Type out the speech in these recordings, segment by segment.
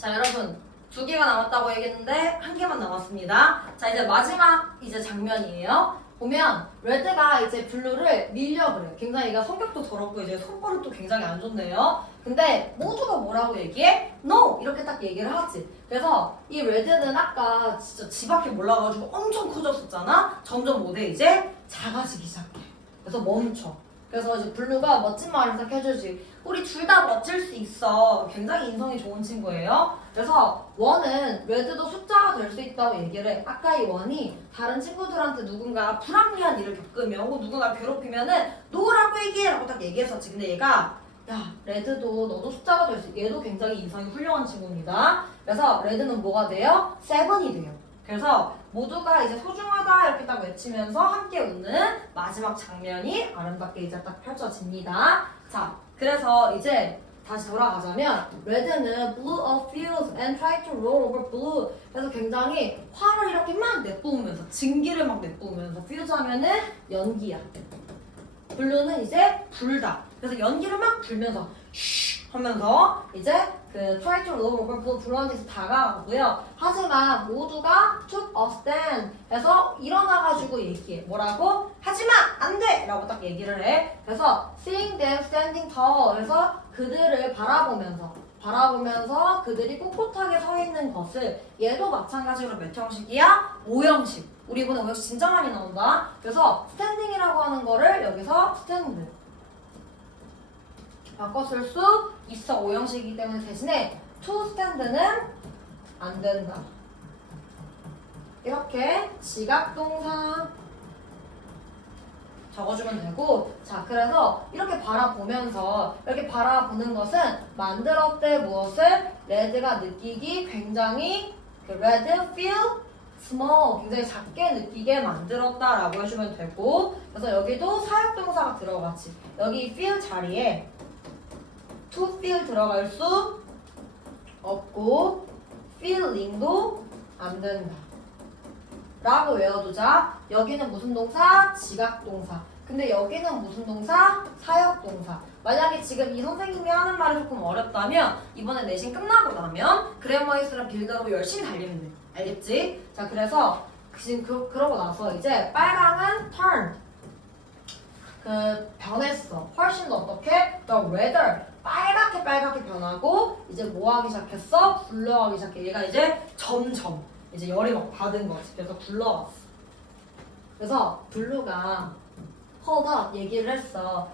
자, 여러분 2개가 남았다고 얘기했는데 1개만 남았습니다. 자, 이제 마지막 장면이에요. 보면 레드가 이제 블루를 밀려 그래요. 굉장히 얘가 성격도 더럽고 이제 손버릇도 굉장히 안 좋네요. 근데 모두가 뭐라고 얘기해? No! 이렇게 딱 얘기를 하지. 그래서 이 레드는 아까 진짜 집 밖에 몰라가지고 엄청 커졌었잖아. 점점 뭐돼 이제 작아지기 시작해. 그래서 멈춰. 그래서 이제 블루가 멋진 말을 딱 해주지. 우리 둘 다 멋질 수 있어. 굉장히 인성이 좋은 친구예요. 그래서 원은 레드도 숫자가 될 수 있다고 얘기를 해. 아까 이 원이 다른 친구들한테 누군가 불합리한 일을 겪으면 혹은 누군가 괴롭히면은 노라고 얘기해 라고 딱 얘기했었지. 근데 얘가 야 레드도 너도 숫자가 될 수 있어. 얘도 굉장히 인성이 훌륭한 친구입니다. 그래서 레드는 뭐가 돼요? 7이 돼요. 그래서 모두가 이제 소중하다 이렇게 딱 외치면서 함께 웃는 마지막 장면이 아름답게 이제 딱 펼쳐집니다. 자, 그래서 이제 다시 돌아가자면 레드는 blew a fuse and tried to roll over blue. 그래서 굉장히 화를 이렇게 막 내뿜으면서 증기를 막 내뿜으면서 fuse 하면은 연기야. 블루는 이제 불다. 그래서 연기를 막 불면서 슈 하면서 이제 그 try to roll over blue 블루한테서 다가가고요. 하지만 모두가 took a stand 해서 일어나가지고 얘기해. 뭐라고? 하지마! 안 돼! 라고 딱 얘기를 해. 그래서 seeing them standing tall 해서 그들을 바라보면서 그들이 꼿꼿하게 서 있는 것을 얘도 마찬가지로 몇 형식이야? 5형식. 우리 이번에 5형식 진짜 많이 나온다. 그래서 스탠딩이라고 하는 거를 여기서 스탠드 바꿔 쓸 수 있어. 5형식이기 때문에 대신에 to stand는 안 된다. 이렇게 지각동사 적어주면 되고, 자, 그래서 이렇게 바라보면서 이렇게 바라보는 것은 만들었대 무엇을? 레드가 느끼기 굉장히 레드 feel small 굉장히 작게 느끼게 만들었다라고 해주면 되고, 그래서 여기도 사역동사가 들어가지. 여기 feel 자리에 to feel 들어갈 수 없고 feeling도 안 된다 라고 외워두자. 여기는 무슨 동사? 지각동사. 근데 여기는 무슨 동사? 사역동사. 만약에 지금 이 선생님이 하는 말이 조금 어렵다면 이번에 내신 끝나고 나면 그래머이스랑 빌드업을 열심히 달리면 돼. 알겠지? 자, 그래서 지금 그러고 나서 이제 빨강은 turn 변했어. 훨씬 더 어떻게? The weather 빨갛게 변하고 이제 뭐 하기 시작했어? 굴러가기 시작해. 얘가 이제 점점 이제 열이 막 받은 거지. 그래서 굴러왔어. 그래서 블루가 hold up 얘기를 했어.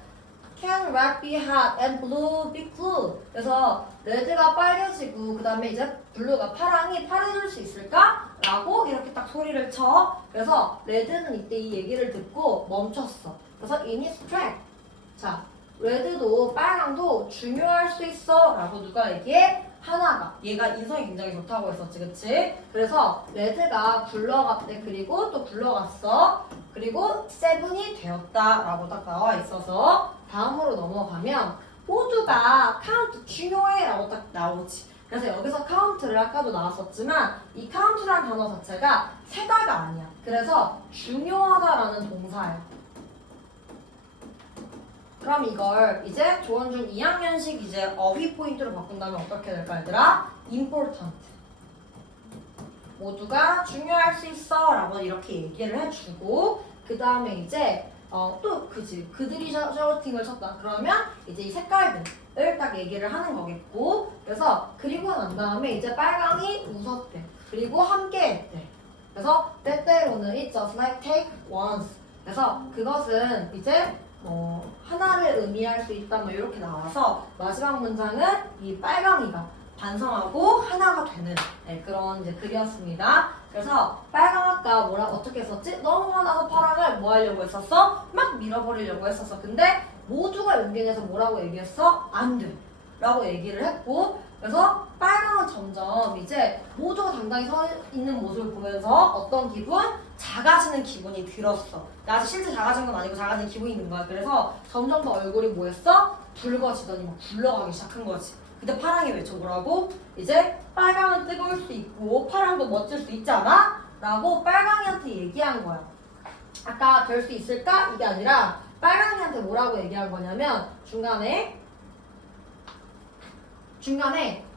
Can red be hot and blue be cool? 그래서 레드가 빨개지고 그 다음에 이제 블루가 파랑이 파래질 수 있을까? 라고 이렇게 딱 소리를 쳐. 그래서 레드는 이때 이 얘기를 듣고 멈췄어. 그래서 in his track. 자, 레드도 빨강도 중요할 수 있어 라고 누가 얘기해? 하나가. 얘가 인성이 굉장히 좋다고 했었지, 그치? 그래서 레드가 굴러갔대. 그리고 또 굴러갔어. 그리고 7이 되었다 라고 딱 나와 있어서 다음으로 넘어가면 모두가 카운트 중요해 라고 딱 나오지. 그래서 여기서 카운트를 아까도 나왔었지만 이 카운트라는 단어 자체가 세다가 아니야. 그래서 중요하다라는 동사야. 그럼 이걸 이제 조원중 2학년식 이제 어휘 포인트로 바꾼다면 어떻게 될까 얘들아? important. 모두가 중요할 수 있어 라고 이렇게 얘기를 해주고 그 다음에 이제 또 그들이 샤우팅을 쳤다. 그러면 이제 이 색깔들을 딱 얘기를 하는 거겠고 그래서 그리고 난 다음에 이제 빨강이 웃었대. 그리고 함께 했대. 그래서 때때로는 it just like take once. 그래서 그것은 이제 하나를 의미할 수 있다 뭐 이렇게 나와서 마지막 문장은 이 빨강이가 반성하고 하나가 되는 그런 이제 글이었습니다. 그래서 빨강 아까 어떻게 했었지? 너무 화나서 파랑을 뭐 하려고 했었어? 막 밀어버리려고 했었어. 근데 모두가 용기내서 뭐라고 얘기했어? 안 돼 라고 얘기를 했고 그래서 빨강은 점점 이제 모두가 당당히 서 있는 모습을 보면서 어떤 기분? 작아지는 기분이 들었어. 아직 실제 작아진 건 아니고 작아지는 기분이 있는 거야. 그래서 점점 더 얼굴이 뭐 했어? 붉어지더니 막 굴러가기 시작한 거지. 그때 파랑이 외쳐보라고 이제 빨강은 뜨거울 수 있고 파랑도 멋질 수 있지 않아? 라고 빨강이한테 얘기한 거야. 아까 될 수 있을까? 이게 아니라 빨강이한테 뭐라고 얘기한 거냐면 중간에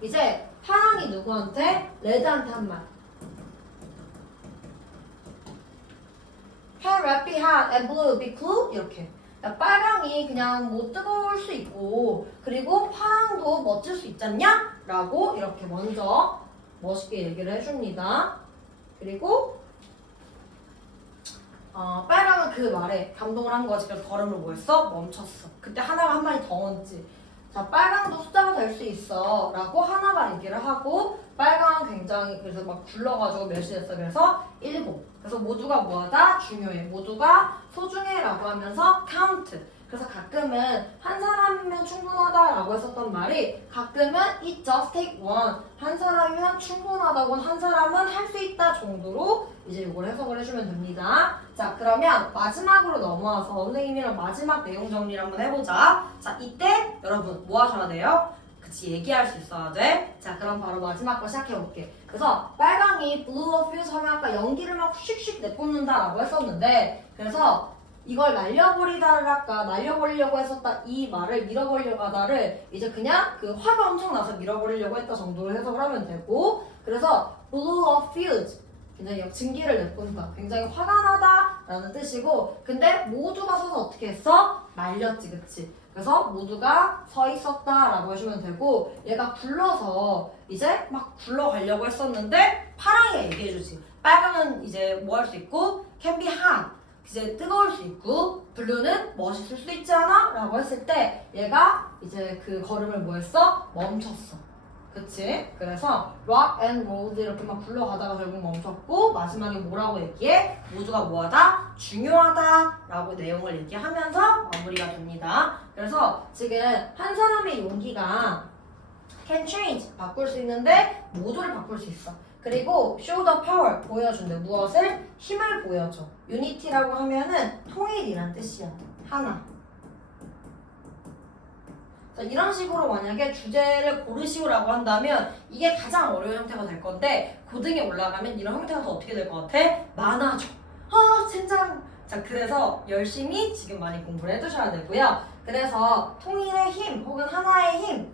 이제 파랑이 누구한테? 레드한테 한 말. Can red be hot and blue be cool? 이렇게. 그러니까 빨강이 그냥 뭐 뜨거울 수 있고 그리고 파랑도 멋질 수 있잖냐? 라고 이렇게 먼저 멋있게 얘기를 해줍니다. 그리고 빨강은 그 말에 감동을 한 거지. 그래서 걸음을 뭐 했어? 멈췄어. 그때 하나가 한 마디 더 얹지. 자, 빨강도 숫자가 될 수 있어 라고 하나가 얘기를 하고 빨강은 굉장히 그래서 막 굴러가지고 몇이 됐어. 그래서 7. 그래서 모두가 뭐하다? 중요해. 모두가 소중해 라고 하면서 count. 그래서 가끔은 한 사람이면 충분하다라고 했었던 말이 가끔은 it just take one. 한 사람이면 충분하다고 한 사람은 할 수 있다 정도로 이제 이걸 해석을 해주면 됩니다. 자, 그러면 마지막으로 넘어와서 선생님이랑 마지막 내용 정리를 한번 해보자. 자, 이때 여러분 뭐 하셔야 돼요? 그치, 얘기할 수 있어야 돼. 자, 그럼 바로 마지막 거 시작해볼게. 그래서 빨강이 blue a fuse 하면 아까 연기를 막 슉슉 내뿜는다라고 했었는데 그래서 이걸 날려버리다를 할까 날려버리려고 했었다 이 말을 밀어버리려고 하다를 이제 그냥 그 화가 엄청 나서 밀어버리려고 했다 정도로 해석을 하면 되고 그래서 blew a fuse 굉장히 증기를 내뿜다 굉장히 화가 나다 라는 뜻이고 근데 모두가 서서 어떻게 했어? 말렸지 그치? 그래서 모두가 서 있었다 라고 해주면 되고 얘가 굴러서 이제 막 굴러가려고 했었는데 파랑이가 얘기해주지 빨강은 이제 뭐 할 수 있고 can be hot 이제 뜨거울 수 있고 블루는 멋있을 수도 있지 않아? 라고 했을 때 얘가 이제 그 걸음을 뭐 했어? 멈췄어. 그치? 그래서 rock and roll 이렇게 막 굴러가다가 결국 멈췄고 마지막에 뭐라고 얘기해? 모두가 뭐하다? 중요하다 라고 내용을 얘기하면서 마무리가 됩니다. 그래서 지금 한 사람의 용기가 can change 바꿀 수 있는데 모두를 바꿀 수 있어. 그리고 show the power 보여준대. 무엇을? 힘을 보여줘. unity라고 하면은 통일이란 뜻이야. 하나. 자, 이런 식으로 만약에 주제를 고르시오라고 한다면 이게 가장 어려운 형태가 될 건데 고등에 올라가면 이런 형태가 더 어떻게 될 것 같아? 많아져. 젠장. 자, 그래서 열심히 지금 많이 공부를 해두셔야 되고요. 그래서 통일의 힘 혹은 하나의 힘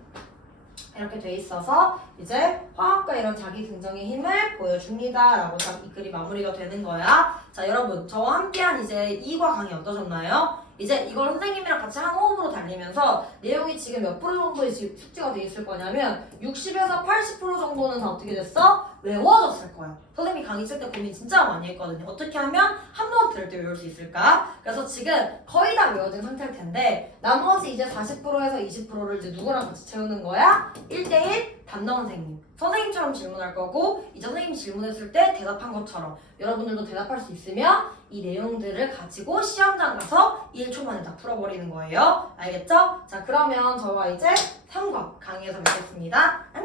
이렇게 돼 있어서 이제 화학과 이런 자기 긍정의 힘을 보여줍니다 라고 딱 이 글이 마무리가 되는 거야. 자, 여러분 저와 함께한 이제 2과 강의 어떠셨나요? 이제 이걸 선생님이랑 같이 한 호흡으로 달리면서 내용이 지금 몇 프로 정도의 숙지가 돼 있을 거냐면 60에서 80% 정도는 다 어떻게 됐어? 외워졌을 거야. 선생님이 강의 칠 때 고민 진짜 많이 했거든요. 어떻게 하면 한 번 들을 때 외울 수 있을까? 그래서 지금 거의 다 외워진 상태일 텐데 나머지 이제 40%에서 20%를 이제 누구랑 같이 채우는 거야? 1대1 담당 선생님. 선생님처럼 질문할 거고 이제 선생님이 질문했을 때 대답한 것처럼 여러분들도 대답할 수 있으면 이 내용들을 가지고 시험장 가서 1초 만에 다 풀어버리는 거예요. 알겠죠? 자, 그러면 저와 이제 3과 강의에서 뵙겠습니다. 안녕!